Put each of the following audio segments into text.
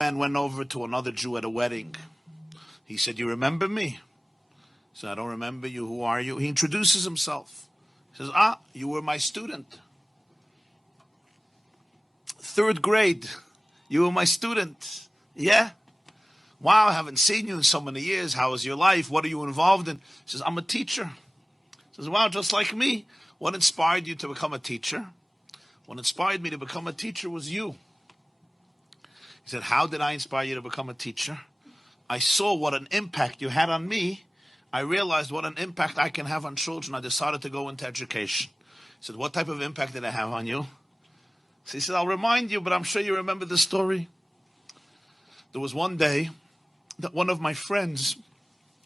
Man went over to another Jew at a wedding. He said, "You remember me?" He said, "I don't remember you. Who are you?" He introduces himself. He says, "You were my student. Third grade. You were my student." "Yeah. Wow, I haven't seen you in so many years. How is your life? What are you involved in?" He says, "I'm a teacher." He says, "Wow, just like me. What inspired you to become a teacher?" "What inspired me to become a teacher was you." He said, "How did I inspire you to become a teacher?" "I saw what an impact you had on me. I realized what an impact I can have on children. I decided to go into education." He said, "What type of impact did I have on you?" So he said, "I'll remind you, but I'm sure you remember the story." There was one day that one of my friends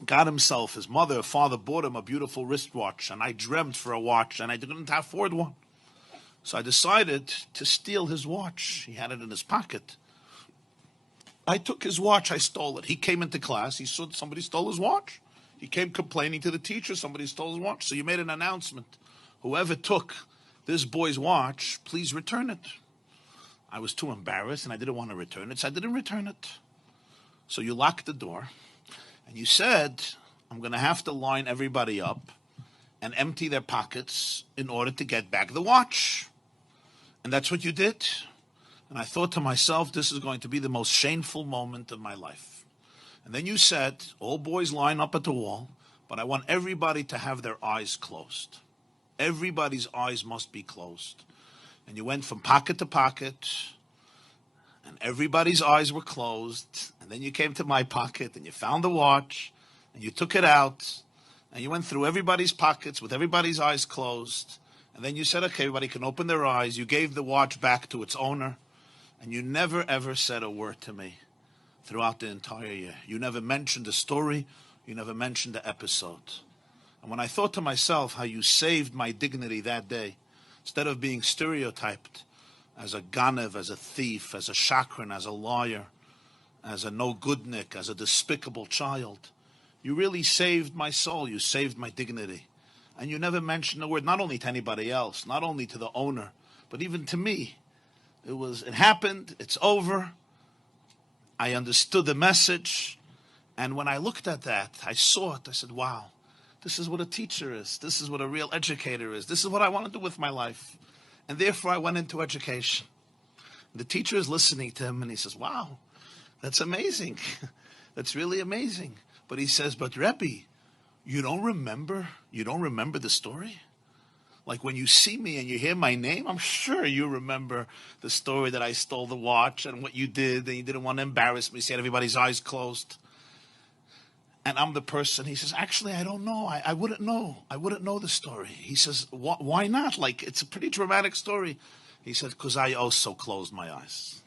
got himself, his mother or father bought him a beautiful wristwatch, and I dreamt for a watch, and I didn't afford one. So I decided to steal his watch. He had it in his pocket. I took his watch, I stole it. He came into class, he saw somebody stole his watch. He came complaining to the teacher, somebody stole his watch. So you made an announcement. Whoever took this boy's watch, please return it. I was too embarrassed and I didn't want to return it, so I didn't return it. So you locked the door and you said, "I'm going to have to line everybody up and empty their pockets in order to get back the watch." And that's what you did. And I thought to myself, this is going to be the most shameful moment of my life. And then you said, "All boys line up at the wall, but I want everybody to have their eyes closed. Everybody's eyes must be closed." And you went from pocket to pocket, and everybody's eyes were closed. And then you came to my pocket, and you found the watch, and you took it out, and you went through everybody's pockets with everybody's eyes closed. And then you said, "Okay, everybody can open their eyes." You gave the watch back to its owner. And you never, ever said a word to me throughout the entire year. You never mentioned the story. You never mentioned the episode. And when I thought to myself how you saved my dignity that day, instead of being stereotyped as a ganev, as a thief, as a shakran, as a liar, as a no-goodnik, as a despicable child, you really saved my soul. You saved my dignity. And you never mentioned a word, not only to anybody else, not only to the owner, but even to me. It happened, it's over. I understood the message. And when I looked at that, I saw it. I said, wow, this is what a teacher is. This is what a real educator is. This is what I want to do with my life. And therefore, I went into education. The teacher is listening to him, and he says, wow, that's amazing. That's really amazing. But he says, but Rebbe, you don't remember the story? Like when you see me and you hear my name, I'm sure you remember the story that I stole the watch and what you did, and you didn't want to embarrass me, so you had everybody's eyes closed. And I'm the person, he says, actually, I don't know. I wouldn't know. I wouldn't know the story. He says, why not? Like, it's a pretty dramatic story. He said, because I also closed my eyes.